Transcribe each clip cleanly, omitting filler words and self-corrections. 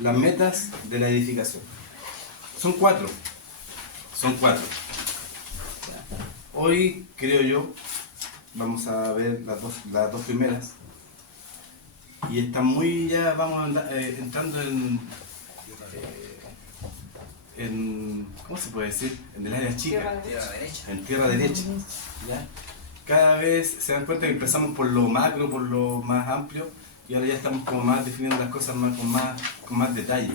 Las metas de la edificación. Son cuatro. Hoy, creo yo, vamos a ver las dos primeras. Y están muy ya, entrando en, ¿cómo se puede decir? En el área chica. En tierra derecha. ¿Ya? Cada vez se dan cuenta que empezamos por lo macro, por lo más amplio, y ahora ya estamos como más definiendo las cosas con más detalle.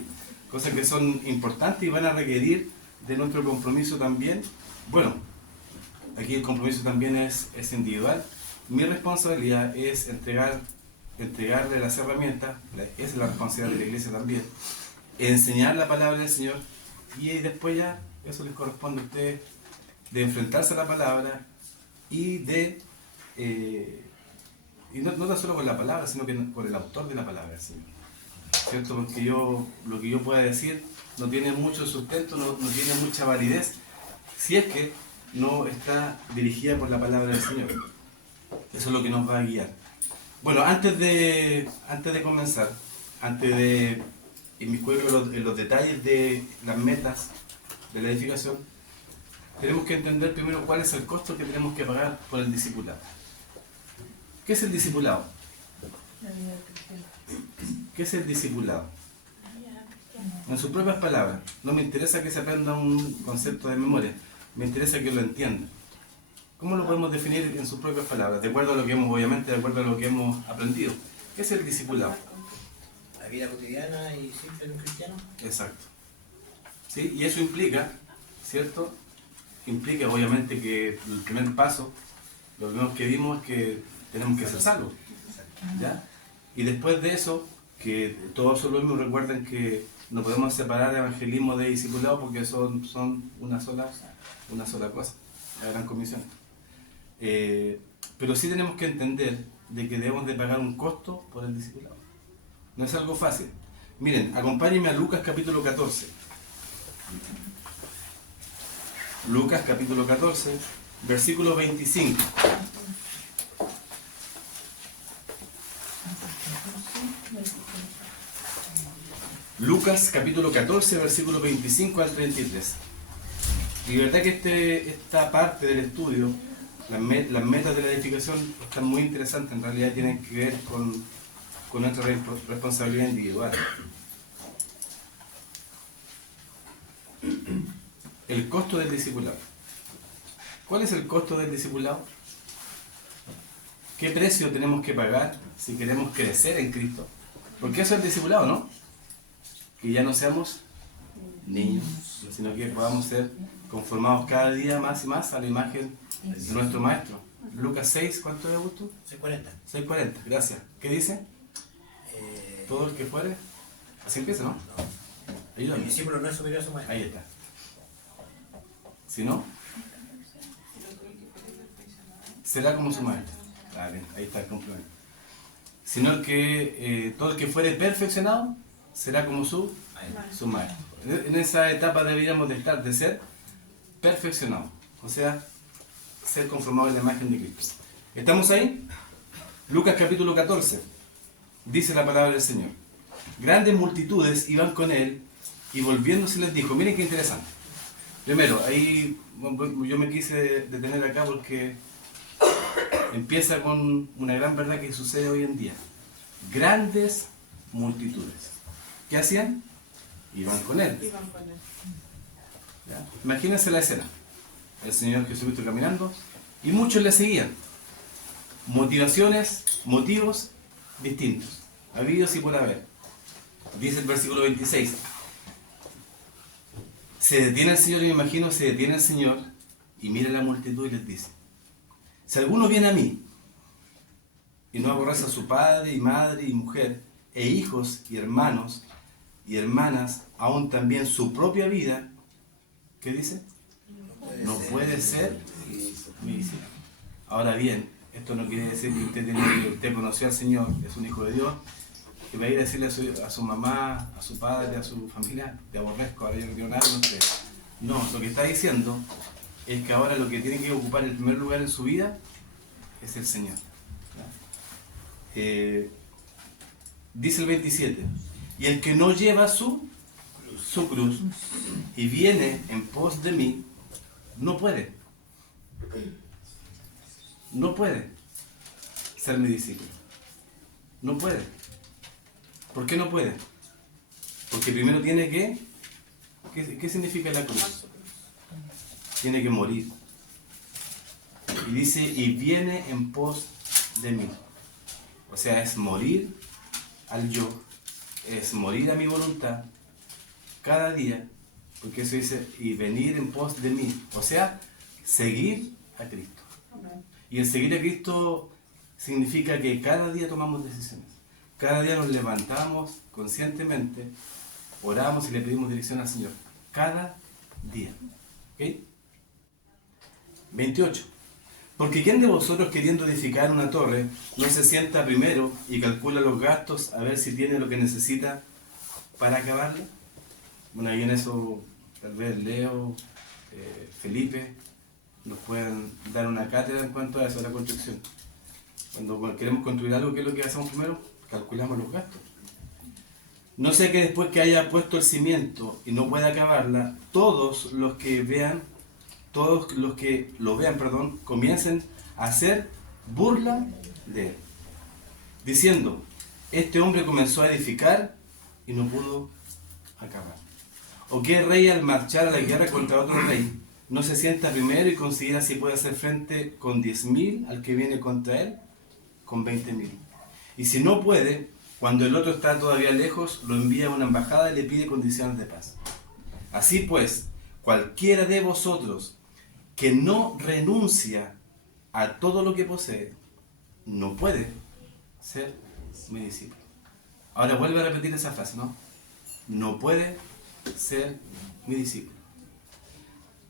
Cosas que son importantes y van a requerir de nuestro compromiso también. Bueno, aquí el compromiso también es individual. Mi responsabilidad es entregarle las herramientas, es la responsabilidad de la iglesia también, enseñar la palabra del Señor, y después ya eso les corresponde a ustedes, de enfrentarse a la palabra y no tan solo con la palabra, sino que por el autor de la palabra, ¿sí? ¿Cierto? Porque lo que yo pueda decir no tiene mucho sustento, no tiene mucha validez, si es que no está dirigida por la palabra del Señor. Eso es lo que nos va a guiar. Bueno, antes de comenzar, antes de inmiscuirme en los detalles de las metas de la edificación, tenemos que entender primero cuál es el costo que tenemos que pagar por el discipulado. ¿Qué es el discipulado? ¿Qué es el discipulado? En sus propias palabras. No me interesa que se aprenda un concepto de memoria, me interesa que lo entienda. ¿Cómo lo podemos definir en sus propias palabras? De acuerdo a lo que obviamente, de acuerdo a lo que hemos aprendido. ¿Qué es el discipulado? La vida cotidiana y simple de un cristiano. Exacto. ¿Sí? Y eso implica, ¿cierto? Implica obviamente que el primer paso, lo primero que vimos es que tenemos que ser salvos, ¿ya? Y después de eso, que todos son lo mismo, recuerden que no podemos separar evangelismo de discipulado porque son una sola cosa, la gran comisión. Pero sí tenemos que entender de que debemos de pagar un costo por el discipulado. No es algo fácil. Miren, acompáñenme a Lucas capítulo 14. Lucas capítulo 14, versículo 25. Lucas capítulo 14, versículo 25 al 33. Y de verdad que esta parte del estudio, las metas de la edificación, están muy interesantes. En realidad tienen que ver con nuestra responsabilidad individual. El costo del discipulado. ¿Cuál es el costo del discipulado? ¿Qué precio tenemos que pagar si queremos crecer en Cristo? Porque eso es el discipulado, ¿no? Que ya no seamos niños, sino que podamos ser conformados cada día más y más a la imagen de nuestro Maestro. Lucas 6, ¿cuánto es, Augusto? 6:40. 6:40, gracias. ¿Qué dice? Todo el que fuere. Así empieza, ¿no? El discípulo no es superior a su maestro. Ahí está. Si no, será como su maestro. Vale, ahí está el complemento. Sino que todo el que fuere perfeccionado será como su maestro. En esa etapa deberíamos de ser perfeccionados, o sea, ser conformados en la imagen de Cristo. ¿Estamos ahí? Lucas capítulo 14, dice la palabra del Señor. Grandes multitudes iban con él y volviéndose les dijo, miren qué interesante. Primero, ahí yo me quise detener acá porque empieza con una gran verdad que sucede hoy en día. Grandes multitudes. ¿Qué hacían? Iban con él. ¿Ya? Imagínense la escena. El Señor Jesucristo caminando y muchos le seguían. Motivos distintos, habidos y por haber. Dice el versículo 26. Se detiene el Señor, y me imagino, se detiene el Señor y mira la multitud y les dice: si alguno viene a mí y no aborrece a su padre y madre y mujer e hijos y hermanos y hermanas, aún también su propia vida, ¿qué dice? No puede ser mi discípulo. Ahora bien, esto no quiere decir que usted conoció al Señor, es un hijo de Dios, que va a ir a decirle a su mamá, a su padre, a su familia: te aborrezco, ahora yo no quiero nada con usted. No, lo que está diciendo es que ahora lo que tiene que ocupar el primer lugar en su vida es el Señor. dice el 27, y el que no lleva su cruz y viene en pos de mí, no puede ser mi discípulo. No puede. ¿Por qué no puede? Porque primero tiene que... ¿Qué significa la cruz? Tiene que morir. Y dice, y viene en pos de mí. O sea, es morir al yo, es morir a mi voluntad cada día, porque eso dice, y venir en pos de mí. O sea, seguir a Cristo. Y el seguir a Cristo significa que cada día tomamos decisiones. Cada día nos levantamos conscientemente, oramos y le pedimos dirección al Señor. Cada día. ¿Ok? 28. Porque ¿quién de vosotros queriendo edificar una torre no se sienta primero y calcula los gastos a ver si tiene lo que necesita para acabarla? Bueno, ahí en eso tal vez Leo, Felipe nos pueden dar una cátedra en cuanto a eso, a la construcción. Cuando queremos construir algo, ¿qué es lo que hacemos primero? Calculamos los gastos. No sea que después que haya puesto el cimiento y no pueda acabarla, todos los que lo vean, comiencen a hacer burla de él, diciendo, este hombre comenzó a edificar y no pudo acabar. ¿O qué rey al marchar a la guerra contra otro rey no se sienta primero y considera si puede hacer frente con 10.000 al que viene contra él con 20.000? Y si no puede, cuando el otro está todavía lejos, lo envía a una embajada y le pide condiciones de paz. Así pues, cualquiera de vosotros que no renuncia a todo lo que posee, no puede ser mi discípulo. Ahora vuelve a repetir esa frase, ¿no? No puede ser mi discípulo.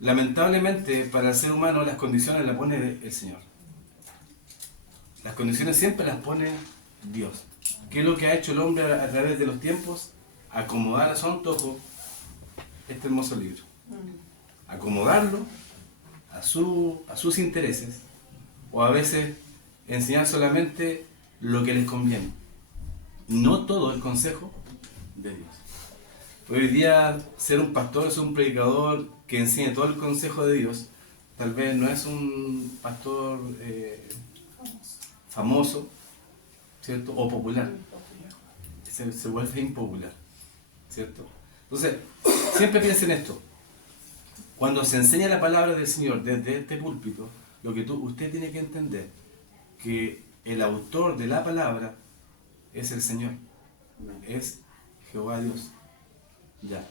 Lamentablemente, para el ser humano las condiciones las pone el Señor. Las condiciones siempre las pone Dios. ¿Qué es lo que ha hecho el hombre a través de los tiempos? Acomodar a su antojo este hermoso libro. Acomodarlo a sus intereses, o a veces enseñar solamente lo que les conviene. No todo el consejo de Dios. Hoy día ser un pastor, ser un predicador que enseñe todo el consejo de Dios, tal vez no es un pastor famoso, ¿cierto? O popular. Se vuelve impopular, ¿cierto? Entonces, siempre piensen esto. Cuando se enseña la palabra del Señor desde este púlpito, lo que usted tiene que entender, que el autor de la palabra es el Señor, es Jehová Dios. Ya.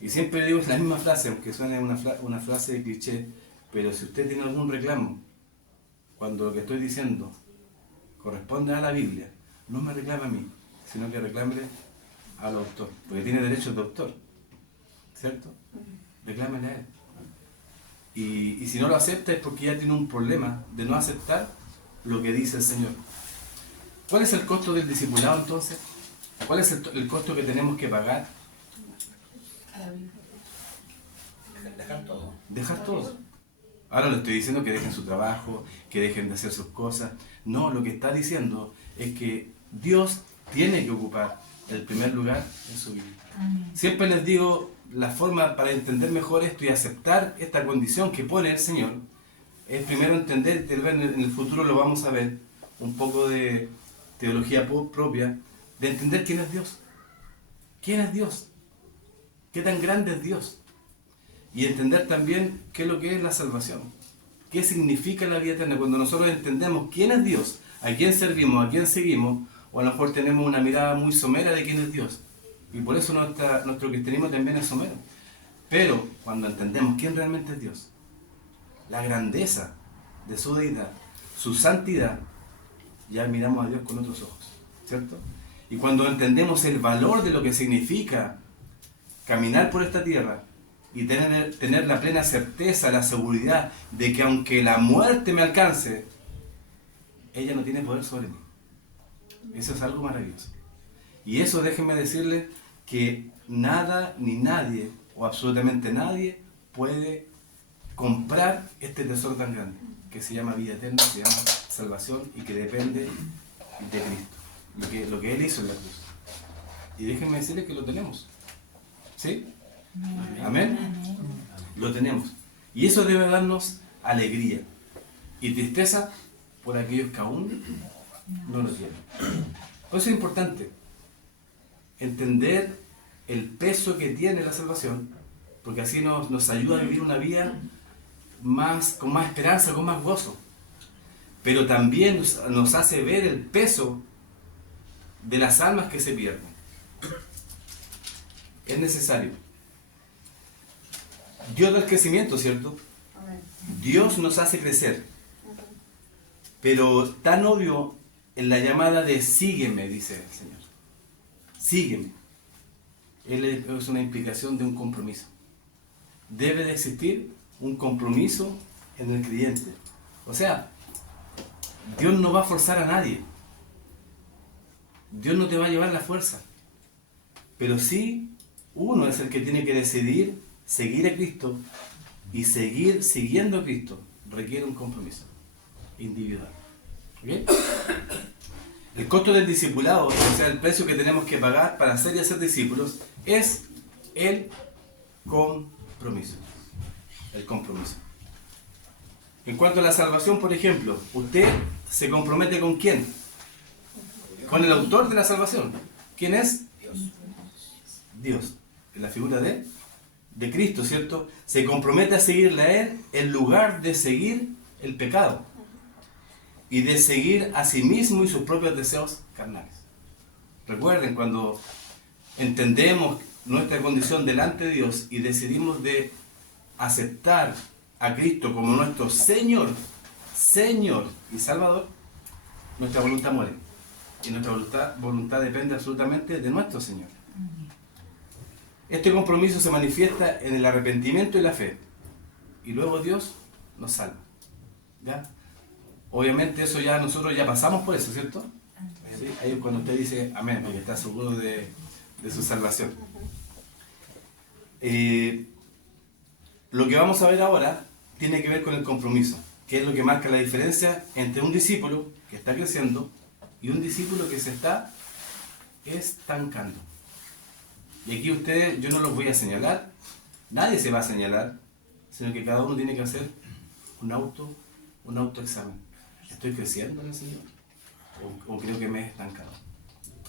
Y siempre digo la misma frase, aunque suene una frase de cliché, pero si usted tiene algún reclamo, cuando lo que estoy diciendo corresponde a la Biblia, no me reclame a mí, sino que reclame al autor, porque tiene derechos de autor, ¿cierto? Reclámele a él. Y si no lo acepta es porque ya tiene un problema de no aceptar lo que dice el Señor. ¿Cuál es el costo del discipulado entonces? ¿Cuál es el costo que tenemos que pagar? Dejar todo. Dejar todo. Ahora no le estoy diciendo que dejen su trabajo, que dejen de hacer sus cosas. No, lo que está diciendo es que Dios tiene que ocupar el primer lugar en su vida. Siempre les digo, la forma para entender mejor esto y aceptar esta condición que pone el Señor, es primero entender, tal vez en el futuro lo vamos a ver, un poco de teología propia, de entender quién es Dios. ¿Quién es Dios? ¿Qué tan grande es Dios? Y entender también qué es lo que es la salvación. ¿Qué significa la vida eterna? Cuando nosotros entendemos quién es Dios, a quién servimos, a quién seguimos, o a lo mejor tenemos una mirada muy somera de quién es Dios. Y por eso nuestro cristianismo también es somero. Pero cuando entendemos quién realmente es Dios, la grandeza de su deidad, su santidad, ya miramos a Dios con otros ojos, ¿cierto? Y cuando entendemos el valor de lo que significa caminar por esta tierra y tener la plena certeza, la seguridad de que aunque la muerte me alcance, ella no tiene poder sobre mí. Eso es algo maravilloso. Y eso déjenme decirles que nada ni nadie, o absolutamente nadie, puede comprar este tesoro tan grande, que se llama vida eterna, se llama salvación y que depende de Cristo, lo que Él hizo en la cruz. Y déjenme decirles que lo tenemos. ¿Sí? Amén. Lo tenemos. Y eso debe darnos alegría y tristeza por aquellos que aún no lo tienen. Por eso es importante entender el peso que tiene la salvación, porque así nos ayuda a vivir una vida con más esperanza, con más gozo. Pero también nos hace ver el peso de las almas que se pierden. Es necesario. Dios da el crecimiento, ¿cierto? Dios nos hace crecer. Pero tan obvio en la llamada de sígueme, dice el Señor. Sígueme. Es una implicación de un compromiso. Debe de existir un compromiso en el creyente. O sea, Dios no va a forzar a nadie. Dios no te va a llevar la fuerza. Pero sí, uno es el que tiene que decidir seguir a Cristo, y seguir siguiendo a Cristo requiere un compromiso individual. ¿Okay? El costo del discipulado, o sea, el precio que tenemos que pagar para ser y hacer discípulos, es el compromiso. El compromiso. En cuanto a la salvación, por ejemplo, ¿usted se compromete con quién? Con el autor de la salvación. ¿Quién es? Dios. En la figura de Cristo, ¿cierto? Se compromete a seguirle a Él en lugar de seguir el pecado y de seguir a sí mismo y sus propios deseos carnales. Recuerden, cuando entendemos nuestra condición delante de Dios y decidimos de aceptar a Cristo como nuestro Señor y Salvador, nuestra voluntad muere. Y nuestra voluntad depende absolutamente de nuestro Señor. Este compromiso se manifiesta en el arrepentimiento y la fe. Y luego Dios nos salva. ¿Ya? Obviamente eso ya nosotros ya pasamos por eso, ¿cierto? ¿Sí? Ahí es cuando usted dice amén, porque está seguro de su salvación. Lo que vamos a ver ahora tiene que ver con el compromiso, que es lo que marca la diferencia entre un discípulo que está creciendo y un discípulo que se está estancando. Y aquí ustedes, yo no los voy a señalar, nadie se va a señalar, sino que cada uno tiene que hacer un autoexamen. ¿Estoy creciendo en el Señor? ¿O creo que me he estancado?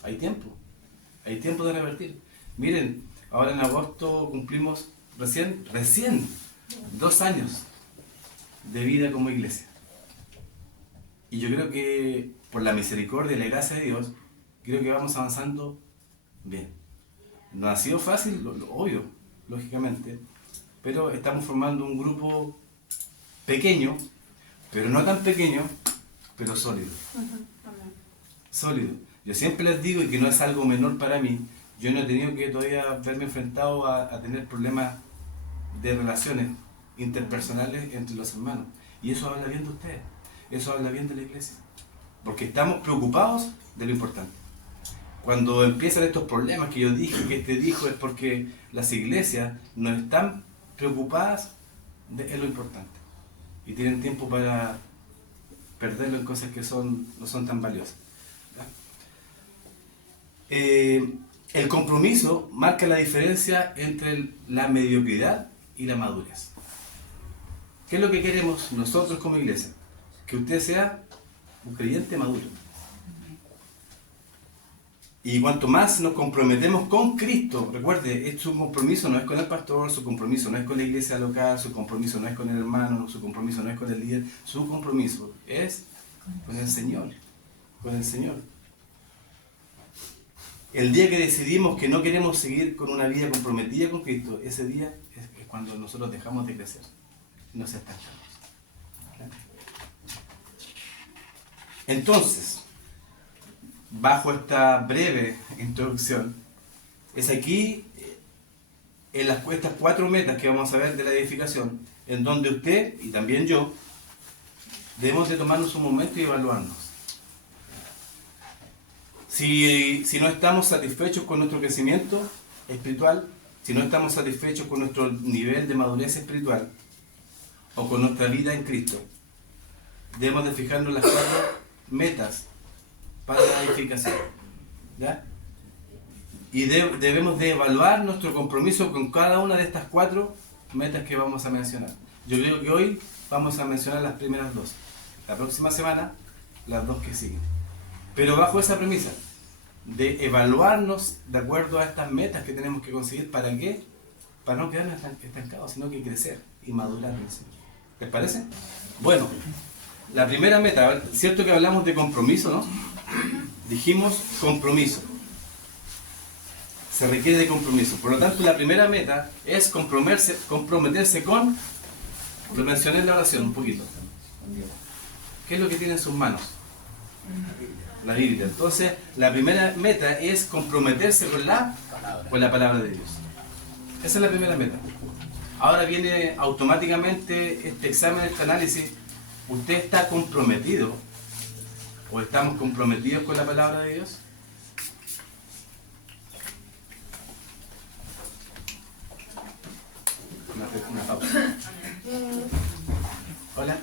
Hay tiempo de revertir. Miren, ahora en agosto cumplimos recién 2 años de vida como iglesia. Y yo creo que por la misericordia y la gracia de Dios, creo que vamos avanzando bien. No ha sido fácil, obvio, lógicamente, pero estamos formando un grupo pequeño, pero no tan pequeño, pero sólido. Sólido. Yo siempre les digo, y que no es algo menor para mí, yo no he tenido que todavía verme enfrentado a tener problemas de relaciones interpersonales entre los hermanos. Y eso habla bien de ustedes, eso habla bien de la iglesia, porque estamos preocupados de lo importante. Cuando empiezan estos problemas que yo dije, que este dijo, es porque las iglesias no están preocupadas en lo importante. Y tienen tiempo para perderlo en cosas que no son tan valiosas. El compromiso marca la diferencia entre la mediocridad y la madurez. ¿Qué es lo que queremos nosotros como iglesia? Que usted sea un creyente maduro. Y cuanto más nos comprometemos con Cristo, recuerde, su compromiso no es con el pastor, su compromiso no es con la iglesia local, su compromiso no es con el hermano, su compromiso no es con el líder, su compromiso es con el Señor, con el Señor. El día que decidimos que no queremos seguir con una vida comprometida con Cristo, ese día es cuando nosotros dejamos de crecer y nos estancamos. Entonces, bajo esta breve introducción, es aquí, en estas 4 metas que vamos a ver de la edificación, en donde usted y también yo debemos de tomarnos un momento y evaluarnos. Si no estamos satisfechos con nuestro crecimiento espiritual, si no estamos satisfechos con nuestro nivel de madurez espiritual o con nuestra vida en Cristo, debemos de fijarnos en las 4 metas para la edificación. ¿Ya? Y debemos de evaluar nuestro compromiso con cada una de estas 4 metas que vamos a mencionar. Yo creo que hoy vamos a mencionar las primeras 2. La próxima semana, las 2 que siguen. Pero bajo esa premisa de evaluarnos de acuerdo a estas metas que tenemos que conseguir. ¿Para qué? Para no quedarnos estancados, sino que crecer y madurar en el Señor. ¿Les parece? Bueno, la primera meta, cierto que hablamos de compromiso, ¿no? Dijimos compromiso. Se requiere de compromiso. Por lo tanto, la primera meta es comprometerse con, lo mencioné en la oración un poquito. ¿Qué es lo que tiene en sus manos? La Biblia. Entonces, la primera meta es comprometerse con la palabra de Dios. Esa es la primera meta. Ahora viene automáticamente este examen, este análisis. ¿Usted está comprometido o estamos comprometidos con la palabra de Dios? Una pausa. Hola.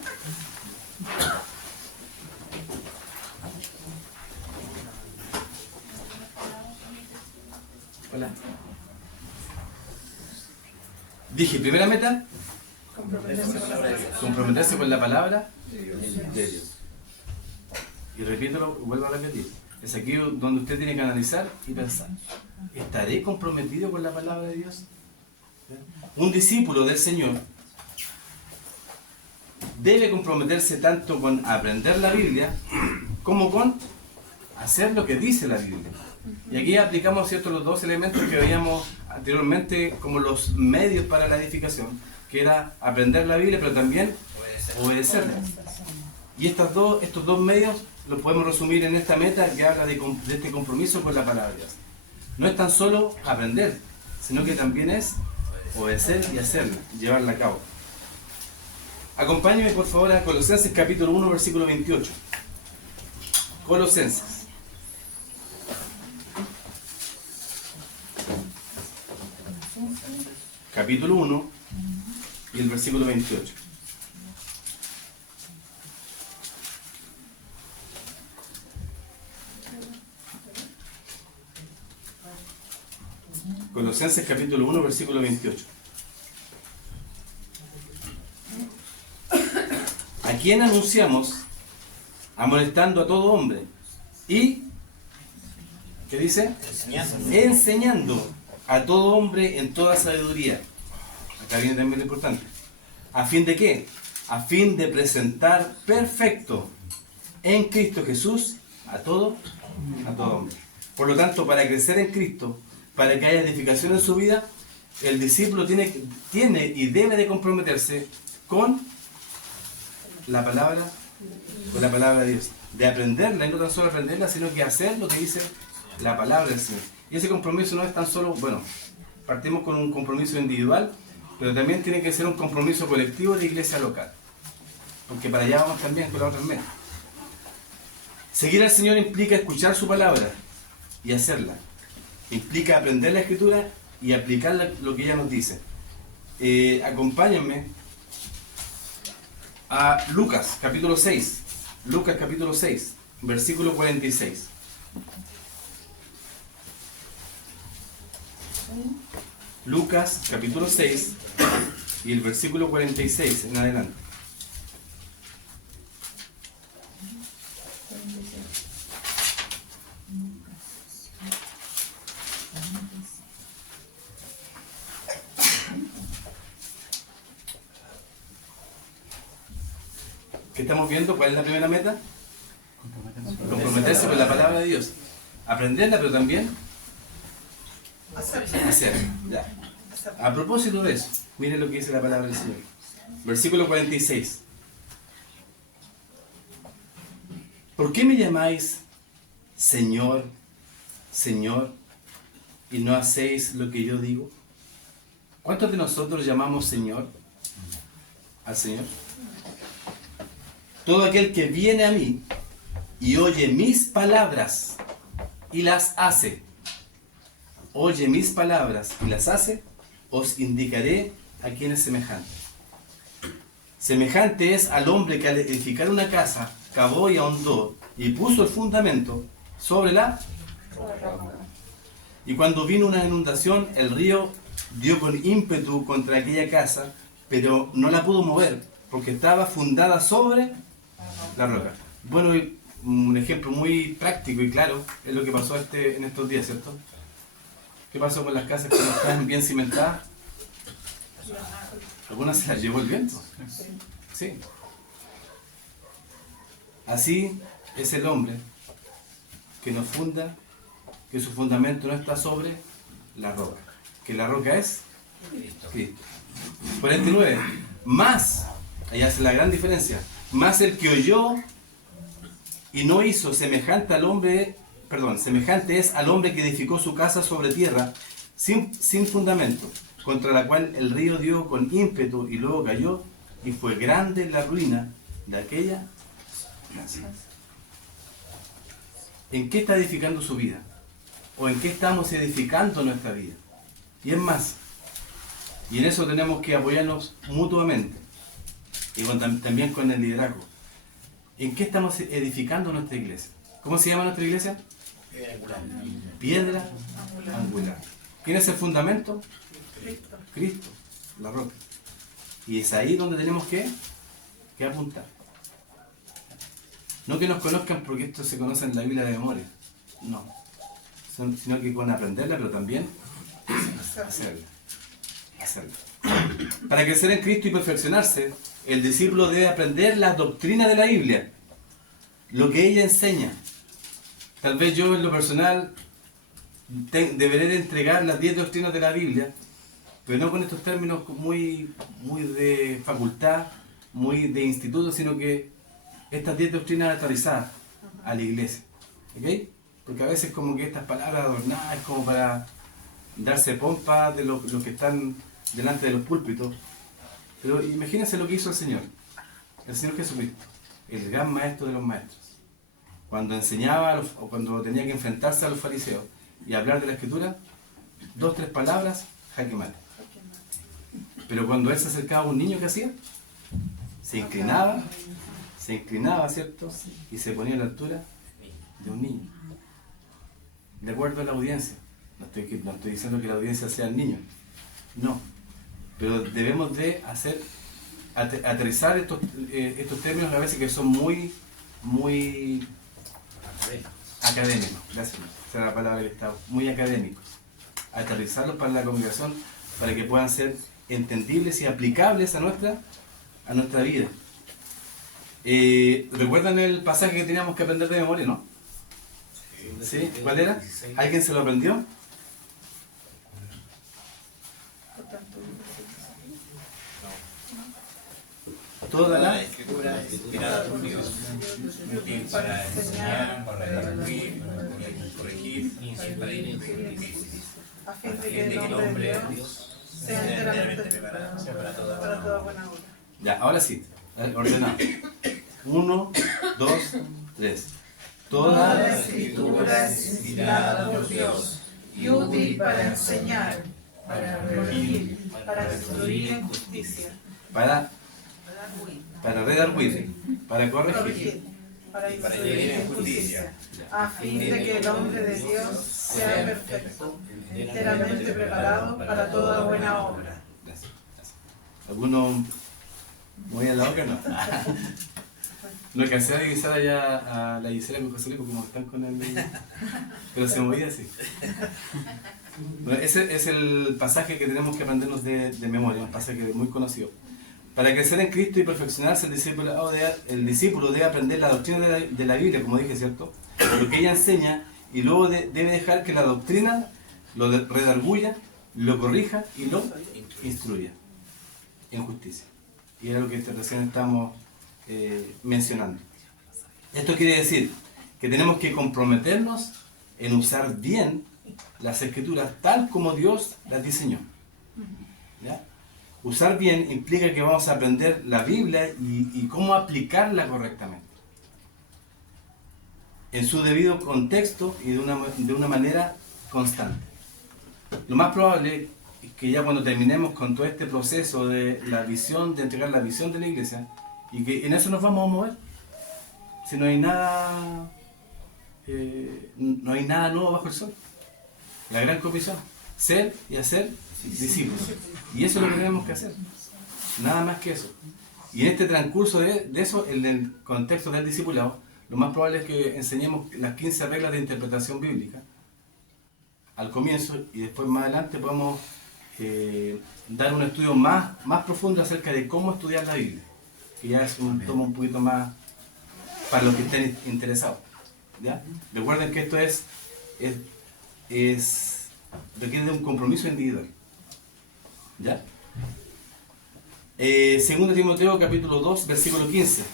Hola. Dije, primera meta, comprometerse con la palabra de Dios. Y repítelo, vuelvo a repetir. Es aquí donde usted tiene que analizar y pensar. ¿Estaré comprometido con la palabra de Dios? Un discípulo del Señor debe comprometerse tanto con aprender la Biblia como con hacer lo que dice la Biblia. Y aquí aplicamos ciertos los 2 elementos que veíamos anteriormente como los medios para la edificación, que era aprender la Biblia, pero también obedecerla. Y estos dos medios los podemos resumir en esta meta que habla de este compromiso con la palabra de Dios. No es tan solo aprender, sino que también es obedecer y hacerla, llevarla a cabo. Acompáñenme por favor a Colosenses capítulo 1, versículo 28. Colosenses. Capítulo 1 y el versículo 28. Colosenses capítulo 1, versículo 28. ¿A quién anunciamos? Amonestando a todo hombre. ¿Y qué dice? Enseñando a todo hombre en toda sabiduría. Acá viene también lo importante. ¿A fin de qué? A fin de presentar perfecto en Cristo Jesús a todo hombre. Por lo tanto, para crecer en Cristo, para que haya edificación en su vida, el discípulo tiene y debe de comprometerse con la palabra de Dios. De aprenderla, y no tan solo aprenderla, sino que hacer lo que dice la palabra del Señor. Y ese compromiso no es tan solo, bueno, partimos con un compromiso individual, pero también tiene que ser un compromiso colectivo de iglesia local. Porque para allá vamos también con la otra meta. Seguir al Señor implica escuchar su palabra y hacerla. Implica aprender la Escritura y aplicar lo que ella nos dice. Acompáñenme a Lucas capítulo 6. Lucas capítulo 6, versículo 46. Lucas capítulo 6 y el versículo 46 en adelante. ¿Qué estamos viendo? ¿Cuál es la primera meta? Comprometerse con la palabra de Dios. Aprenderla, pero también hacerla. Ya. A propósito de eso, miren lo que dice la palabra del Señor. Versículo 46. ¿Por qué me llamáis Señor, Señor, y no hacéis lo que yo digo? ¿Cuántos de nosotros llamamos Señor al Señor? Todo aquel que viene a mí y oye mis palabras y las hace, oye mis palabras y las hace, os indicaré a quién es semejante. Semejante es al hombre que al edificar una casa, cavó y ahondó y puso el fundamento sobre la roca. Y cuando vino una inundación, el río dio con ímpetu contra aquella casa, pero no la pudo mover, porque estaba fundada sobre la roca. Bueno, y un ejemplo muy práctico y claro es lo que pasó en estos días, ¿cierto? ¿Qué pasó con las casas que no están bien cimentadas? Algunas se las llevó el viento. Sí. Así es el hombre que nos funda, que su fundamento no está sobre la roca. Que la roca es Cristo. 49. Más, ahí hace la gran diferencia, más el que oyó y no hizo semejante es al hombre que edificó su casa sobre tierra sin fundamento, contra la cual el río dio con ímpetu y luego cayó, y fue grande la ruina de aquella casa. ¿En qué está edificando su vida? ¿O en qué estamos edificando nuestra vida? Y es más, y en eso tenemos que apoyarnos mutuamente, y también con el liderazgo. ¿En qué estamos edificando nuestra iglesia? ¿Cómo se llama nuestra iglesia? Piedra angular. ¿Quién es el fundamento? Cristo, la roca. Y es ahí donde tenemos que apuntar. No que nos conozcan porque esto se conoce en la Biblia de memoria. No. Sino que con aprenderla, pero también hacerla. Para crecer en Cristo y perfeccionarse, el discípulo debe aprender la doctrina de la Biblia, lo que ella enseña. Tal vez yo en lo personal deberé de entregar las 10 doctrinas de la Biblia, pero no con estos términos muy de facultad, muy de instituto, sino que estas 10 doctrinas aterrizadas a la iglesia. ¿Ok? Porque a veces como que estas palabras adornadas es como para darse pompa de los que están delante de los púlpitos. Pero imagínense lo que hizo el Señor Jesucristo, el gran maestro de los maestros. Cuando enseñaba o cuando tenía que enfrentarse a los fariseos y hablar de la Escritura, 2 o 3 palabras, jaque mate. Pero cuando él se acercaba a un niño, ¿qué hacía? Se inclinaba, ¿cierto? Y se ponía a la altura de un niño. De acuerdo a la audiencia. No estoy diciendo que la audiencia sea el niño. No. Pero debemos de aterrizar estos términos a veces que son muy académicos. Gracias. Esa era la palabra del Estado. Muy académicos. Aterrizarlos para la congregación para que puedan ser entendibles y aplicables a nuestra vida. ¿Recuerdan el pasaje que teníamos que aprender de memoria, no? ¿Sí? ¿Cuál era? ¿Alguien se lo aprendió? Toda la Escritura es inspirada por Dios, útil para enseñar, para redarguir, para corregir y para ir en justicia, a fin de que el hombre de Dios sea enteramente preparado para toda buena obra. Ya, ahora sí, ordenado. 1, 2, 3. Toda la Escritura es inspirada por Dios y útil para enseñar, para corregir, para instruir en justicia, para redarguir, para corregir, para instruir en justicia, a fin de que el hombre de Dios sea perfecto, enteramente preparado para toda buena obra. Gracias. ¿Alguno muy a la boca? No. No alcancé a divisar allá a la Gisela con José Luis porque como están con el... Pero se movía así. Bueno, ese es el pasaje que tenemos que aprendernos de memoria, un pasaje muy conocido. Para crecer en Cristo y perfeccionarse, el discípulo debe aprender la doctrina de la Biblia, como dije, ¿cierto? Lo que ella enseña, y luego debe dejar que la doctrina lo redarguya, lo corrija y lo instruya en justicia. Y era lo que recién estamos mencionando. Esto quiere decir que tenemos que comprometernos en usar bien las Escrituras tal como Dios las diseñó. ¿Ya? Usar bien implica que vamos a aprender la Biblia y cómo aplicarla correctamente, en su debido contexto y de una manera constante. Lo más probable es que ya cuando terminemos con todo este proceso de la visión, de entregar la visión de la iglesia, y que en eso nos vamos a mover, si no hay nada nuevo bajo el sol. La gran comisión, ser y hacer discípulos. Y eso es lo que tenemos que hacer. Nada más que eso. Y en este transcurso de eso, en el contexto del discipulado, lo más probable es que enseñemos las 15 reglas de interpretación bíblica al comienzo y después más adelante podemos dar un estudio más profundo acerca de cómo estudiar la Biblia, que ya es un tomo un poquito más para los que estén interesados. ¿Ya? Recuerden que esto requiere de un compromiso individual. ¿Ya? Segundo Timoteo capítulo 2 versículo 15.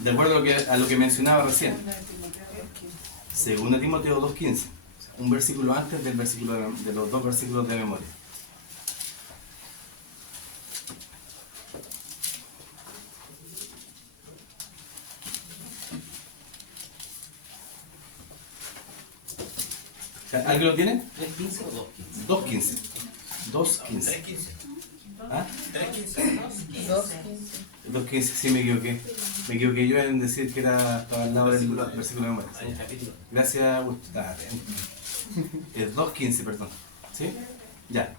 De acuerdo a lo que mencionaba recién. Segunda Timoteo 2.15. Un versículo antes del versículo de los dos versículos de memoria. ¿Alguien lo tiene? ¿3.15 o 2.15? 2.15. 3.15. ¿Ah? 3.15. 2.15, sí me equivoqué. Me equivoqué yo en decir que estaba al lado del versículo de memoria. Gracias, Augusto. Es 2.15, perdón. ¿Sí? Ya.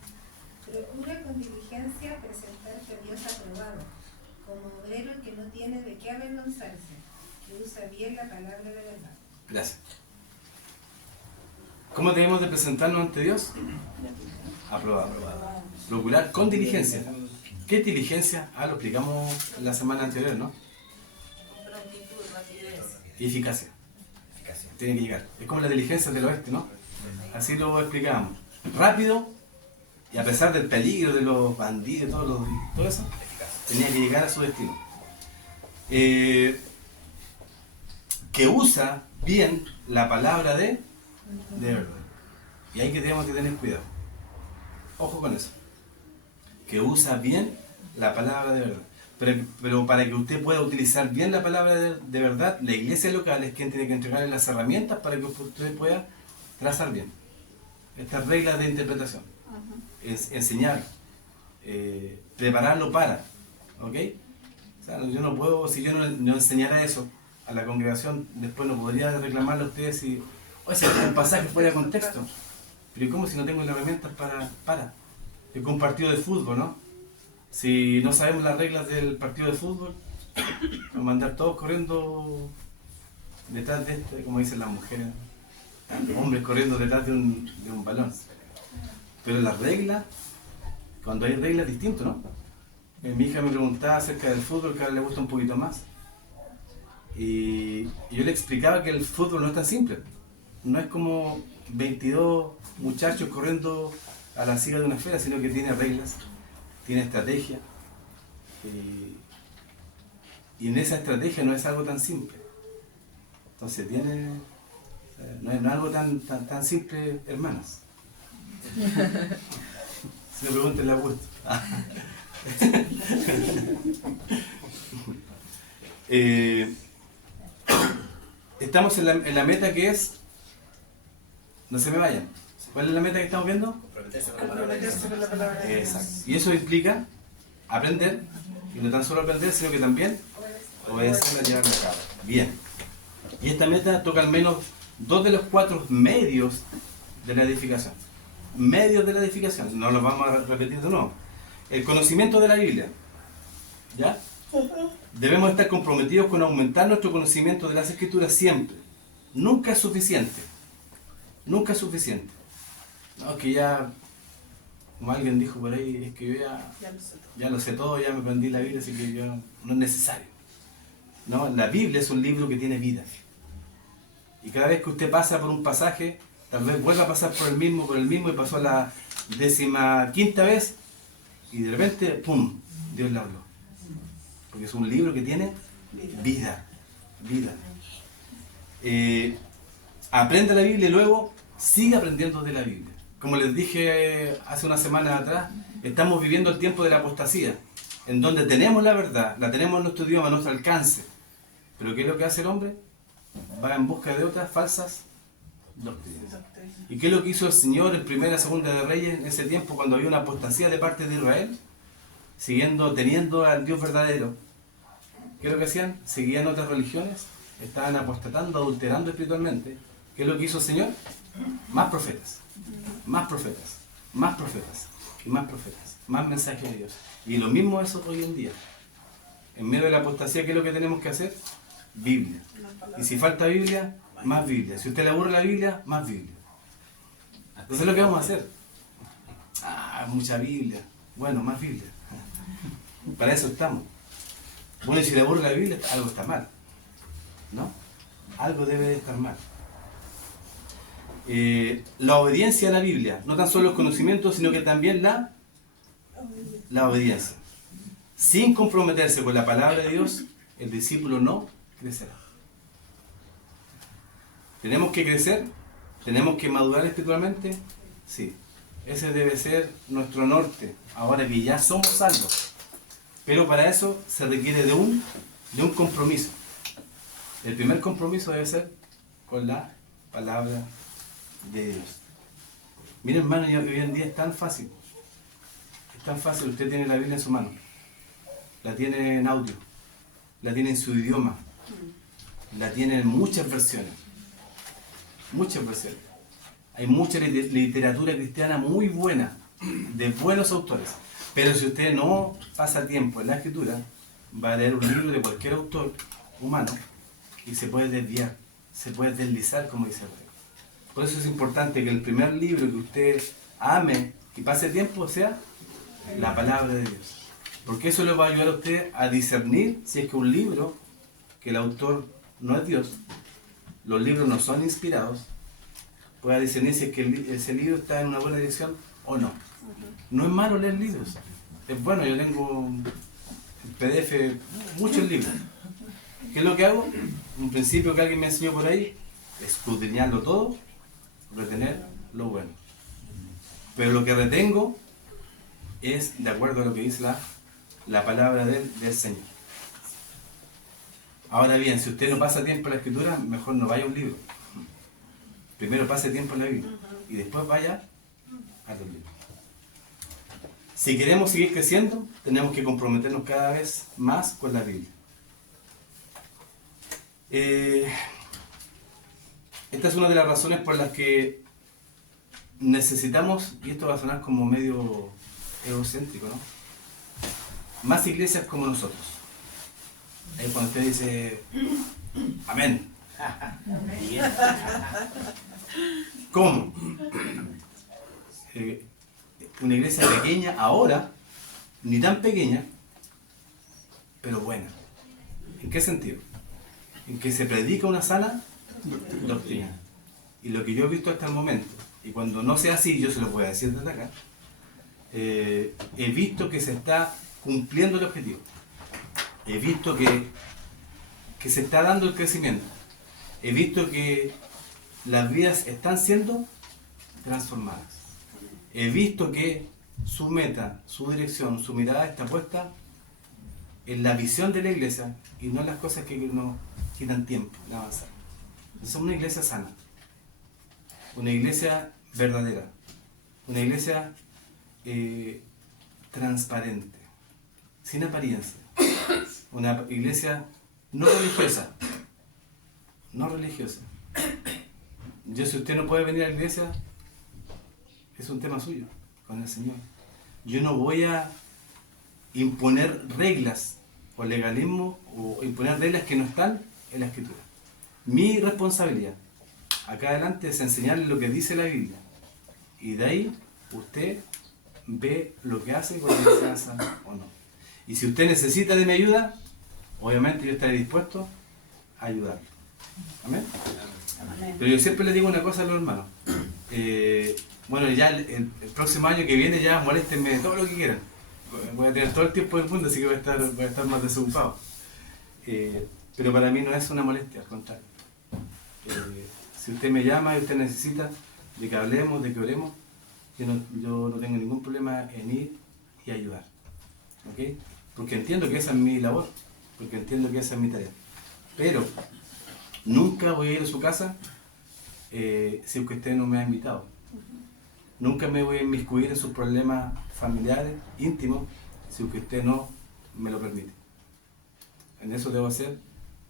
Procura con diligencia presentarte a Dios aprobado, como obrero que no tiene de qué avergonzarse, que usa bien la palabra de verdad. Gracias. ¿Cómo debemos de presentarnos ante Dios? Aprobado. Procurar con diligencia. ¿Qué es diligencia? Lo explicamos la semana anterior, ¿no? Prontitud, rapidez. Y eficacia. Tiene que llegar. Es como la diligencia del oeste, ¿no? Así lo explicábamos. Rápido, y a pesar del peligro de los bandidos, todo eso, tenía que llegar a su destino. Que usa bien la palabra de verdad. Y ahí que tenemos que tener cuidado. Ojo con eso. Que usa bien la palabra de verdad. Pero para que usted pueda utilizar bien la palabra de verdad, la iglesia local es quien tiene que entregarle las herramientas para que usted pueda trazar bien estas reglas de interpretación. Enseñar, prepararlo para, ¿ok? O sea, yo no puedo, si yo no enseñara eso a la congregación, después no podría reclamarle a ustedes si, oye, si un pasaje fuera de contexto. Pero ¿y cómo si no tengo las herramientas para? Es como un partido de fútbol, ¿no? Si no sabemos las reglas del partido de fútbol, vamos a andar todos corriendo detrás de como dicen las mujeres, hombres corriendo detrás de un balón. Pero las reglas, cuando hay reglas, distinto, ¿no? Mi hija me preguntaba acerca del fútbol, que ahora le gusta un poquito más. Y yo le explicaba que el fútbol no es tan simple. No es como 22 muchachos corriendo a la siga de una esfera, sino que tiene reglas, tiene estrategia. Y en esa estrategia no es algo tan simple. Entonces no es algo tan simple, hermanas. Si me preguntan la vuelta. Estamos en la meta que es, no se me vayan. ¿Cuál es la meta que estamos viendo? Comprometerse con la palabra de Dios. Exacto. Y eso implica aprender, y no tan solo aprender, sino que también obedecer a llevarla a cabo. Bien. Y esta meta toca al menos 2 de los 4 medios de la edificación. Medios de la edificación, no los vamos a repetir de nuevo. El conocimiento de la Biblia. ¿Ya? Debemos estar comprometidos con aumentar nuestro conocimiento de las Escrituras siempre. Nunca es suficiente. Nunca es suficiente. No, que ya, como alguien dijo por ahí, es que yo ya lo sé todo, ya me aprendí la Biblia, así que no es necesario. No, la Biblia es un libro que tiene vida. Y cada vez que usted pasa por un pasaje, tal vez vuelva a pasar por el mismo, y pasó la 15ª vez, y de repente, ¡pum!, Dios le habló. Porque es un libro que tiene vida. Aprende la Biblia y luego sigue aprendiendo de la Biblia. Como les dije hace unas semanas atrás, estamos viviendo el tiempo de la apostasía, en donde tenemos la verdad, la tenemos en nuestro idioma, a nuestro alcance. Pero ¿qué es lo que hace el hombre? Va en busca de otras falsas doctrinas. ¿Y qué es lo que hizo el Señor en Primera, Segunda de Reyes en ese tiempo cuando había una apostasía de parte de Israel? Teniendo al Dios verdadero. ¿Qué es lo que hacían? Seguían otras religiones estaban apostatando, adulterando espiritualmente, ¿qué es lo que hizo el Señor? Más profetas, más profetas, más profetas, y más profetas, más mensajes de Dios. Y lo mismo eso hoy en día. En medio de la apostasía, ¿qué es lo que tenemos que hacer? Biblia. Y si falta Biblia, más Biblia. Si a usted le aburre la Biblia, más Biblia. Entonces, ¿lo que vamos a hacer? Mucha Biblia. Bueno, más Biblia. Para eso estamos. Bueno, y si le aburre la Biblia, algo está mal, ¿no? Algo debe de estar mal. La obediencia a la Biblia, no tan solo los conocimientos, sino que también la obediencia. Sin comprometerse con la palabra de Dios, el discípulo no crecerá. ¿Tenemos que crecer? ¿Tenemos que madurar espiritualmente? Sí. Ese debe ser nuestro norte, ahora que ya somos salvos. Pero para eso se requiere de un compromiso. El primer compromiso debe ser con la palabra de Dios. Miren, hermano, hoy en día es tan fácil. Es tan fácil. Usted tiene la Biblia en su mano. La tiene en audio. La tiene en su idioma. La tiene en muchas versiones. Muchas versiones. Hay mucha literatura cristiana muy buena, de buenos autores. Pero si usted no pasa tiempo en la escritura, va a leer un libro de cualquier autor humano y se puede desviar, se puede deslizar, como dice el rey. Por eso es importante que el primer libro que usted ame y pase tiempo sea la palabra de Dios. Porque eso le va a ayudar a usted a discernir si es que un libro, que el autor no es Dios, los libros no son inspirados, pueda discernir si es que ese libro está en una buena dirección o no. No es malo leer libros. Es bueno, yo tengo en PDF muchos libros. ¿Qué es lo que hago? Un principio que alguien me enseñó por ahí, escudriñarlo todo, retener lo bueno. Pero lo que retengo es de acuerdo a lo que dice la palabra del Señor. Ahora bien, si usted no pasa tiempo en la escritura, mejor no vaya a un libro. Primero pase tiempo en la Biblia y después vaya a los libros. Si queremos seguir creciendo, tenemos que comprometernos cada vez más con la Biblia. Esta es una de las razones por las que necesitamos, y esto va a sonar como medio egocéntrico, ¿no? Más iglesias como nosotros. Ahí cuando usted dice, amén. ¿Cómo? Una iglesia pequeña ahora, ni tan pequeña, pero buena. ¿En qué sentido? En que se predica una sana doctrina. Y lo que yo he visto hasta el momento, y cuando no sea así, yo se lo voy a decir desde acá, he visto que se está cumpliendo el objetivo. He visto que se está dando el crecimiento. He visto que las vidas están siendo transformadas. He visto que su meta, su dirección, su mirada está puesta en la visión de la iglesia y no en las cosas que nos quitan tiempo de avanzar. Somos una iglesia sana, una iglesia verdadera, una iglesia transparente, sin apariencia, una iglesia no religiosa, no religiosa. Yo, si usted no puede venir a la iglesia, es un tema suyo con el Señor. Yo no voy a imponer reglas o legalismo o imponer reglas que no están en la Escritura. Mi responsabilidad acá adelante es enseñarle lo que dice la Biblia, y de ahí usted ve lo que hace con la enseñanza o no. Y si usted necesita de mi ayuda, obviamente yo estaré dispuesto a ayudarlo. Amén. Pero yo siempre le digo una cosa a los hermanos. Bueno, ya el próximo año que viene ya moléstenme todo lo que quieran. Voy a tener todo el tiempo del mundo, así que voy a estar más desocupado. Pero para mí no es una molestia, al contrario. Si usted me llama y usted necesita de que hablemos, de que oremos, yo no tengo ningún problema en ir y ayudar. ¿Ok? Porque entiendo que esa es mi labor, porque entiendo que esa es mi tarea. Pero nunca voy a ir a su casa si usted no me ha invitado. Nunca me voy a inmiscuir en sus problemas familiares, íntimos, si usted no me lo permite. En eso debo ser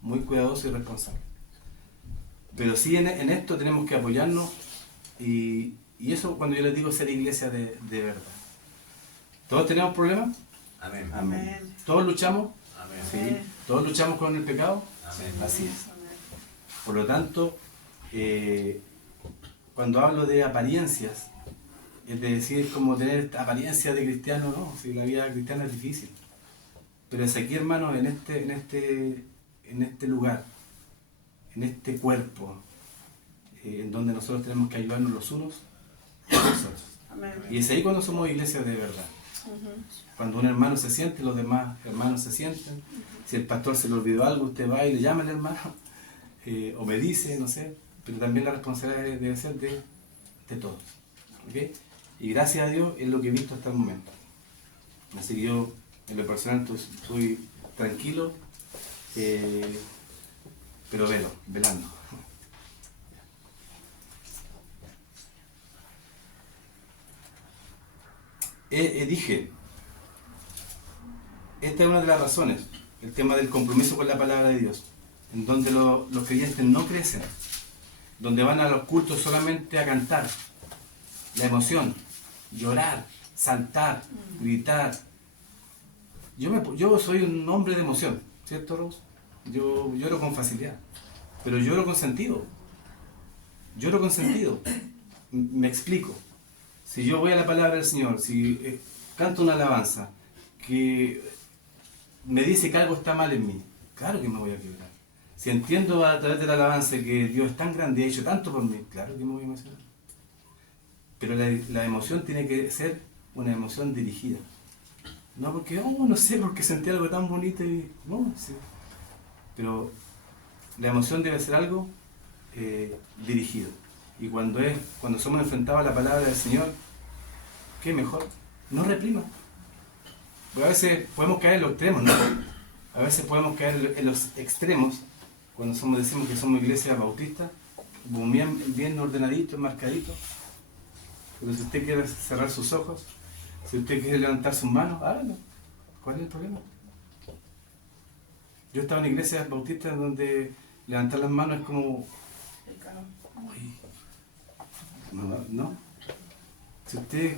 muy cuidadosos y responsables. Pero sí en esto tenemos que apoyarnos y eso cuando yo les digo ser iglesia de verdad. ¿Todos tenemos problemas? Amén. Amén. ¿Todos luchamos? Amén. Sí. ¿Todos luchamos con el pecado? Amén. Así es. Por lo tanto, cuando hablo de apariencias, es decir, como tener apariencia de cristiano, no, si la vida cristiana es difícil. Pero es aquí, hermanos, en este lugar, en este cuerpo, en donde nosotros tenemos que ayudarnos los unos a los otros. Amén. Y es ahí cuando somos iglesias de verdad. Cuando un hermano se siente, los demás hermanos se sienten. Si el pastor se le olvidó algo, usted va y le llama al hermano, o me dice, no sé. Pero también la responsabilidad debe ser de todos. ¿Okay? Y gracias a Dios es lo que he visto hasta el momento. Así que yo, en lo personal, estoy tranquilo, pero velando. Dije, esta es una de las razones, el tema del compromiso con la palabra de Dios, en donde los creyentes no crecen, donde van a los cultos solamente a cantar, la emoción, llorar, saltar, gritar. Yo soy un hombre de emoción, ¿cierto, Rose? Yo lloro con facilidad, pero lloro con sentido. Lloro con sentido. Me explico. Si yo voy a la palabra del Señor, si canto una alabanza que me dice que algo está mal en mí, claro que me voy a quebrar. Si entiendo a través de la alabanza que Dios es tan grande y ha hecho tanto por mí, claro que me voy a emocionar. Pero la emoción tiene que ser una emoción dirigida. No porque, no sé, porque sentí algo tan bonito y... No, sí. Pero la emoción debe ser algo dirigido. Y cuando somos enfrentados a la palabra del Señor, ¿qué mejor? No reprima. Porque a veces podemos caer en los extremos, ¿no? A veces podemos caer en los extremos cuando decimos que somos iglesia bautista, bien ordenadito, marcadito. Pero si usted quiere cerrar sus ojos, si usted quiere levantar sus manos, hágalo. ¿Cuál es el problema? Yo estaba en iglesias bautistas donde levantar las manos es como... No. Si usted,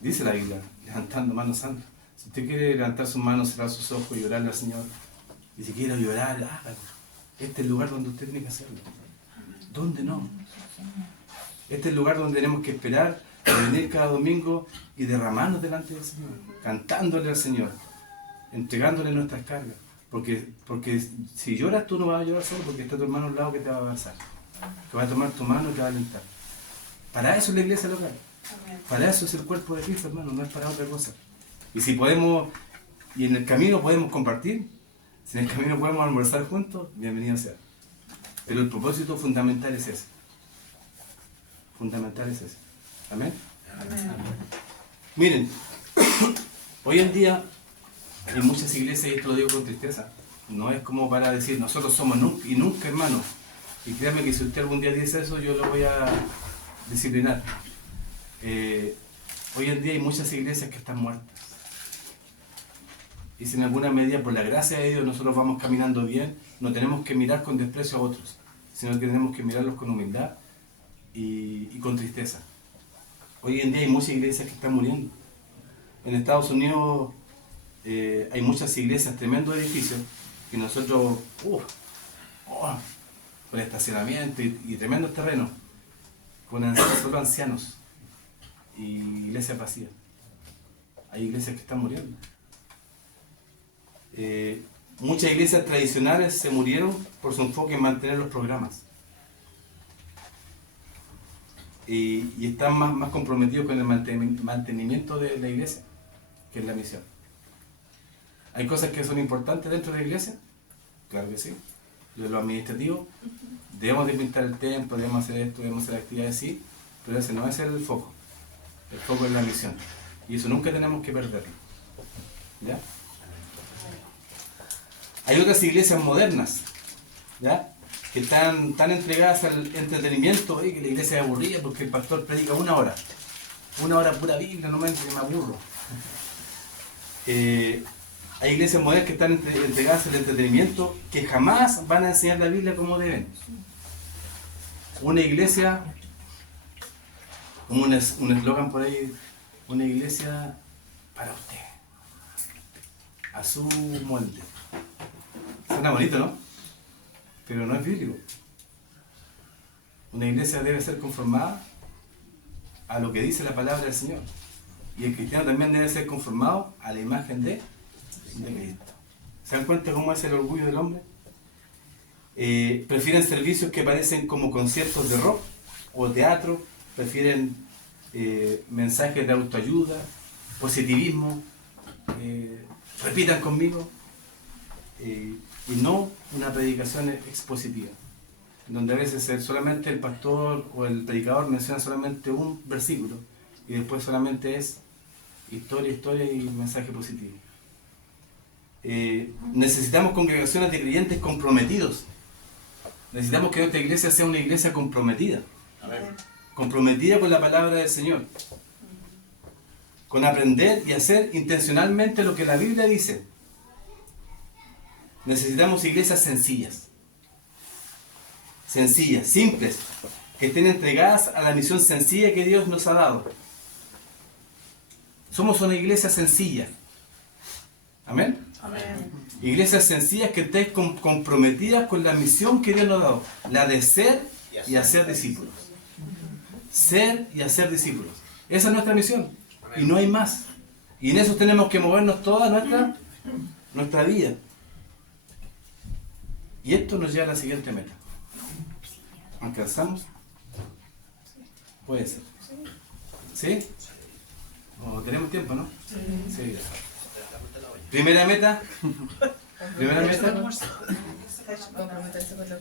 dice la Biblia, levantando manos santas, si usted quiere levantar sus manos, cerrar sus ojos y orarle al Señor, y si quiere llorar, hágalo. Este es el lugar donde usted tiene que hacerlo. ¿Dónde no? Este es el lugar donde tenemos que esperar a venir cada domingo y derramarnos delante del Señor, cantándole al Señor, entregándole nuestras cargas. Porque si lloras, tú no vas a llorar solo, porque está tu hermano al lado que te va a abrazar, que va a tomar tu mano y te va a alentar. Para eso es la iglesia local. Para eso es el cuerpo de Cristo, hermano, no es para otra cosa. Y si podemos, y en el camino podemos compartir, si en el camino podemos almorzar juntos, bienvenido sea. Pero el propósito fundamental es ese. Fundamental es ese. ¿Amén? Amén. Miren, hoy en día en muchas iglesias, y esto lo digo con tristeza, no es como para decir nosotros somos nunca y nunca, hermano. Y créanme que si usted algún día dice eso, yo lo voy a disciplinar. Hoy en día hay muchas iglesias que están muertas. Y si en alguna medida, por la gracia de Dios, nosotros vamos caminando bien, no tenemos que mirar con desprecio a otros, sino que tenemos que mirarlos con humildad y con tristeza. Hoy en día hay muchas iglesias que están muriendo. En Estados Unidos hay muchas iglesias, tremendos edificios, que nosotros, con estacionamiento y tremendos terrenos, con solo ancianos y iglesias vacías. Hay iglesias que están muriendo. Muchas iglesias tradicionales se murieron por su enfoque en mantener los programas. Y están más comprometidos con el mantenimiento de la iglesia, que es la misión. ¿Hay cosas que son importantes dentro de la iglesia? Claro que sí. De lo administrativo, debemos de pintar el templo, debemos hacer esto, debemos hacer actividades, sí, pero ese no es el foco. El foco es la misión. Y eso nunca tenemos que perderlo. ¿Ya? Hay otras iglesias modernas, ¿ya?, que están tan entregadas al entretenimiento, que la iglesia es aburrida porque el pastor predica una hora pura Biblia, no me aburro. Hay iglesias modernas que están entregadas al entretenimiento, que jamás van a enseñar la Biblia como deben. Una iglesia, como un eslogan por ahí, una iglesia para usted, a su molde. Suena bonito, ¿no? Pero no es bíblico. Una iglesia debe ser conformada a lo que dice la palabra del Señor. Y el cristiano también debe ser conformado a la imagen de Cristo. ¿Se dan cuenta cómo es el orgullo del hombre? Prefieren servicios que parecen como conciertos de rock o teatro, prefieren mensajes de autoayuda, positivismo, repitan conmigo, y no una predicación expositiva, donde a veces solamente el pastor o el predicador menciona solamente un versículo y después solamente es historia y mensaje positivo. Necesitamos congregaciones de creyentes comprometidos. Necesitamos que nuestra iglesia sea una iglesia comprometida. Comprometida con la palabra del Señor. Con aprender y hacer intencionalmente lo que la Biblia dice. Necesitamos iglesias sencillas. Sencillas, simples, que estén entregadas a la misión sencilla que Dios nos ha dado. Somos una iglesia sencilla. Amén. Amén. Iglesias sencillas que estén comprometidas con la misión que Dios nos ha dado, la de ser y hacer discípulos. Ser y hacer discípulos. Esa es nuestra misión. Y no hay más. Y en eso tenemos que movernos toda nuestra vida. Y esto nos lleva a la siguiente meta. ¿Alcanzamos? Puede ser. ¿Sí? Oh, tenemos tiempo, ¿no? Sí. Primera meta.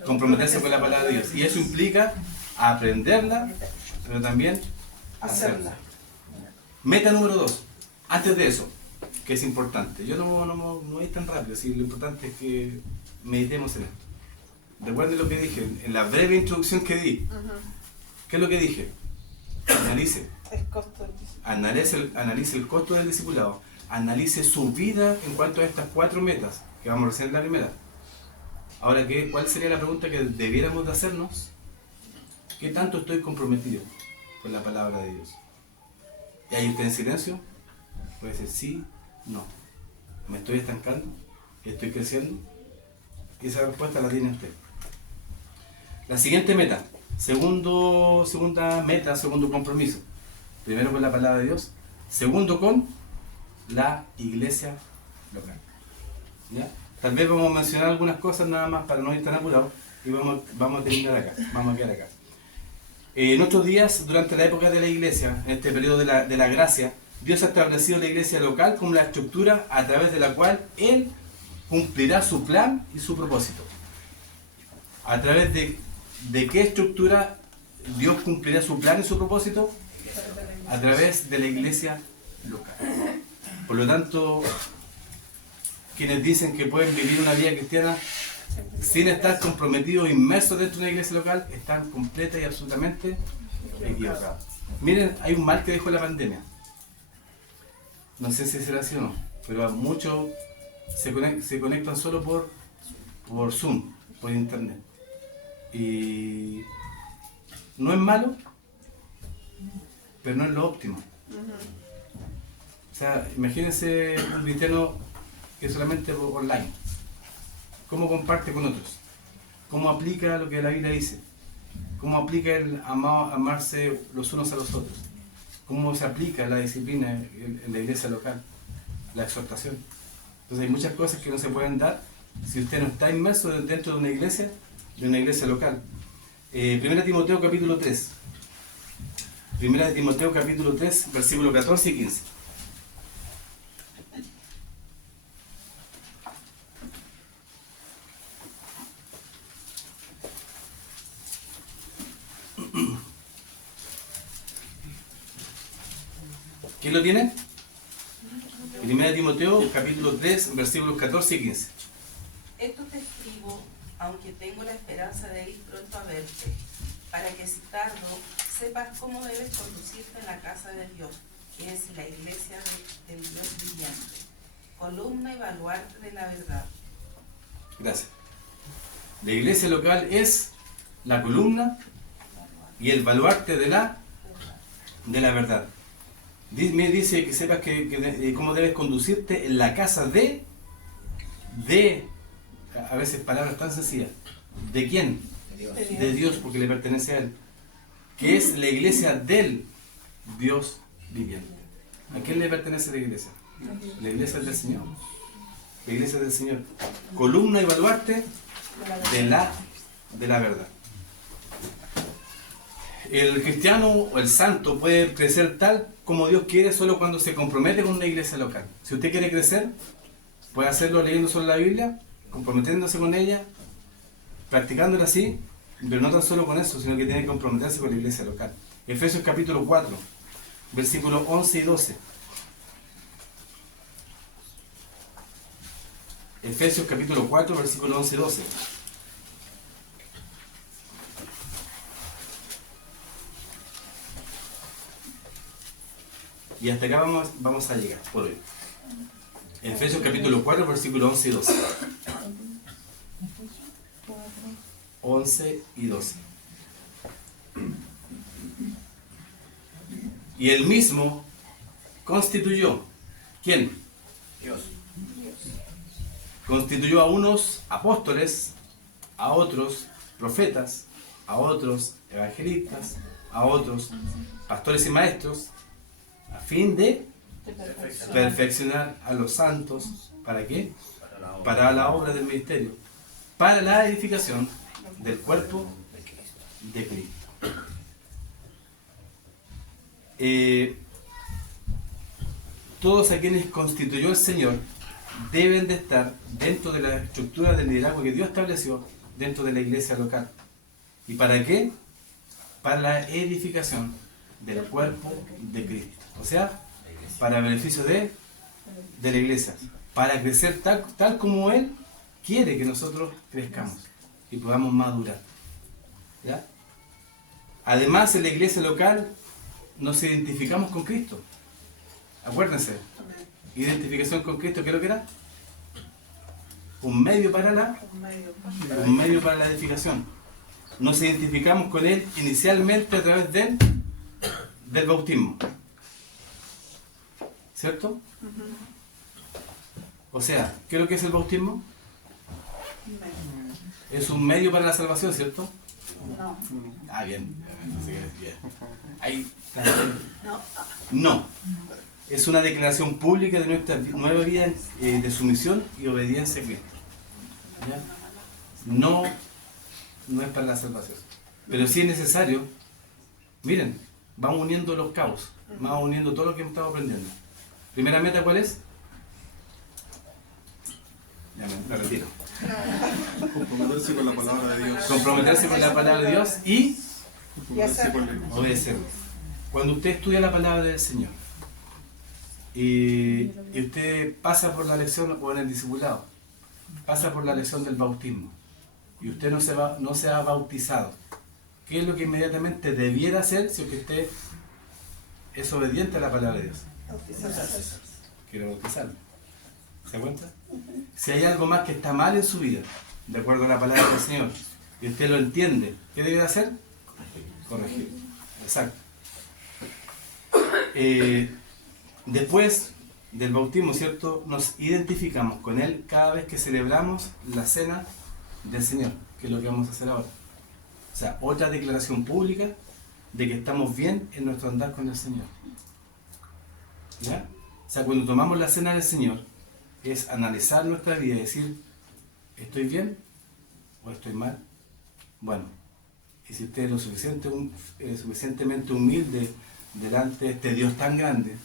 Comprometerse con la palabra de Dios. Y eso implica aprenderla, pero también hacerla. Meta número 2. Antes de eso, que es importante. Yo no voy tan rápido, ¿sí? Lo importante es que meditemos en esto. Recuerden lo que dije en la breve introducción que di. ¿Qué es lo que dije? Analice el costo del discipulado. Analice su vida en cuanto a estas 4 metas, que vamos recién en la primera. Ahora, ¿cuál sería la pregunta que debiéramos de hacernos? ¿Qué tanto estoy comprometido con la palabra de Dios? ¿Y ahí está en silencio? Puede decir sí, no. ¿Me estoy estancando? ¿Estoy creciendo? Y esa respuesta la tiene usted. La siguiente meta, segunda meta, segundo compromiso. Primero con la palabra de Dios, segundo con la iglesia local. ¿Ya? Tal vez vamos a mencionar algunas cosas nada más para no ir tan apurados y vamos a terminar acá, vamos a quedar acá. En otros días, durante la época de la iglesia, en este periodo de la gracia, Dios ha establecido la iglesia local como la estructura a través de la cual Él cumplirá su plan y su propósito. ¿A través de qué estructura Dios cumplirá su plan y su propósito? A través de la iglesia local. Por lo tanto, quienes dicen que pueden vivir una vida cristiana sin estar comprometidos e inmersos dentro de una iglesia local, están completa y absolutamente equivocados. Miren, hay un mal que dejó la pandemia. No sé si será así o no, pero muchos se conectan solo por Zoom, por internet. Y no es malo, pero no es lo óptimo. O sea, imagínense un cristiano que solamente online. ¿Cómo comparte con otros? ¿Cómo aplica lo que la Biblia dice? ¿Cómo aplica el amarse los unos a los otros? ¿Cómo se aplica la disciplina en la iglesia local? La exhortación. Entonces hay muchas cosas que no se pueden dar si usted no está inmerso dentro de una iglesia local. 1 Timoteo capítulo 3. 1 Timoteo capítulo 3, versículos 14 y 15. ¿Quién lo tiene? 1 Timoteo capítulo 3, versículos 14 y 15. Esto te escribo, aunque tengo la esperanza de ir pronto a verte, para que si tardo, sepas cómo debes conducirte en la casa de Dios, que es la iglesia del Dios viviente, columna y baluarte de la verdad. Gracias. La iglesia local es la columna y el baluarte de la verdad. Me dice que sepas cómo debes conducirte en la casa de, a veces palabras tan sencillas, ¿de quién? De Dios, porque le pertenece a Él. Que es la iglesia del Dios viviente. ¿A quién le pertenece la iglesia? La iglesia del Señor. La iglesia del Señor. Columna y baluarte de la verdad. El cristiano o el santo puede crecer tal como Dios quiere solo cuando se compromete con una iglesia local. Si usted quiere crecer, puede hacerlo leyendo solo la Biblia, comprometiéndose con ella, practicándola así, pero no tan solo con eso, sino que tiene que comprometerse con la iglesia local. Efesios capítulo 4, versículos 11 y 12. Efesios capítulo 4, versículos 11 y 12. Y hasta acá vamos a llegar por hoy. Efesios capítulo 4, versículos 11 y 12. 11 y 12. Y él mismo constituyó. ¿Quién? Dios. Constituyó a unos apóstoles, a otros profetas, a otros evangelistas, a otros pastores y maestros, a fin de perfeccionar a los santos. ¿Para qué? Para la obra del ministerio, para la edificación del cuerpo de Cristo. Todos a quienes constituyó el Señor deben de estar dentro de la estructura del liderazgo que Dios estableció dentro de la iglesia local. ¿Y para qué? Para la edificación del cuerpo de Cristo. O sea, para beneficio de la iglesia. Para crecer tal como Él quiere que nosotros crezcamos y podamos madurar. ¿Ya? Además, en la iglesia local nos identificamos con Cristo. Acuérdense, identificación con Cristo, ¿qué es lo que era? Un medio para la edificación. Nos identificamos con Él inicialmente a través del bautismo. ¿Cierto? O sea, ¿qué es lo que es el bautismo? Es un medio para la salvación, ¿cierto? No. Ah, bien. Bien. Ahí está. No. Es una declaración pública de nuestra nueva vida de sumisión y obediencia a Cristo. ¿Ya? No es para la salvación. Pero sí es necesario. Miren, vamos uniendo los cabos. Vamos uniendo todo lo que hemos estado aprendiendo. Primera meta, ¿cuál es? Ya me retiro. Comprometerse con la palabra de Dios. Comprometerse con la palabra de Dios y Comprometerse con la obedecer. Cuando usted estudia la palabra del Señor y usted pasa por la lección o en el discipulado, pasa por la lección del bautismo y usted no se ha bautizado, ¿qué es lo que inmediatamente debiera hacer si usted es obediente a la palabra de Dios? Quiero bautizarme. ¿Se da cuenta? Si hay algo más que está mal en su vida, de acuerdo a la palabra del Señor, y usted lo entiende, ¿qué debe hacer? Corregir. Exacto. Después del bautismo, ¿cierto? Nos identificamos con Él cada vez que celebramos la cena del Señor, que es lo que vamos a hacer ahora. O sea, otra declaración pública de que estamos bien en nuestro andar con el Señor. ¿Ya? O sea, cuando tomamos la cena del Señor, es analizar nuestra vida y decir, ¿estoy bien o estoy mal? Bueno, y si usted es lo suficientemente humilde delante de este Dios tan grande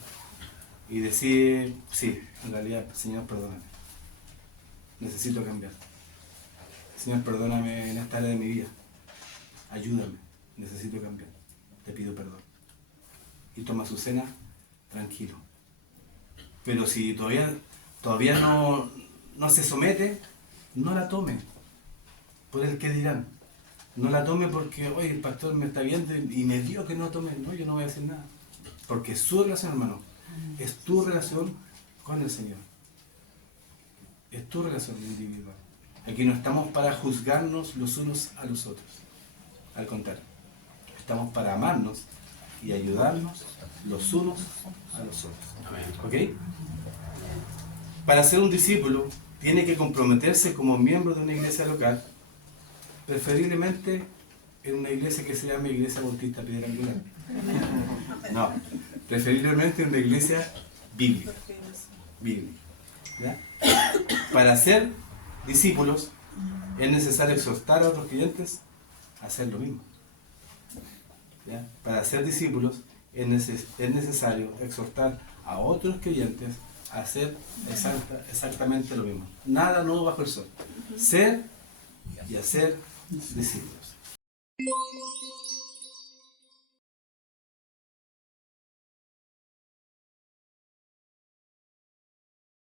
y decir, sí, en realidad, Señor, perdóname, necesito cambiar. Señor, perdóname en esta área de mi vida, ayúdame, necesito cambiar, te pido perdón. Y toma su cena tranquilo. Pero si todavía no se somete, no la tome, por el que dirán. No la tome porque, oye, el pastor me está viendo y me dio que no tome. No, yo no voy a hacer nada. Porque es su relación, hermano. Es tu relación con el Señor. es tu relación individual. Aquí no estamos para juzgarnos los unos a los otros. Al contrario, estamos para amarnos y ayudarnos los unos a los otros. ¿Ok? Para ser un discípulo, tiene que comprometerse como miembro de una iglesia local, preferiblemente en una iglesia que se llame Iglesia Bautista Piedra Angular. No, preferiblemente en una iglesia bíblica. ¿Ya? Para ser discípulos es necesario exhortar a otros creyentes a hacer lo mismo. ¿Ya? Para ser discípulos es necesario exhortar a otros creyentes a hacer exactamente lo mismo. Nada nuevo bajo el sol. Ser y hacer discípulos.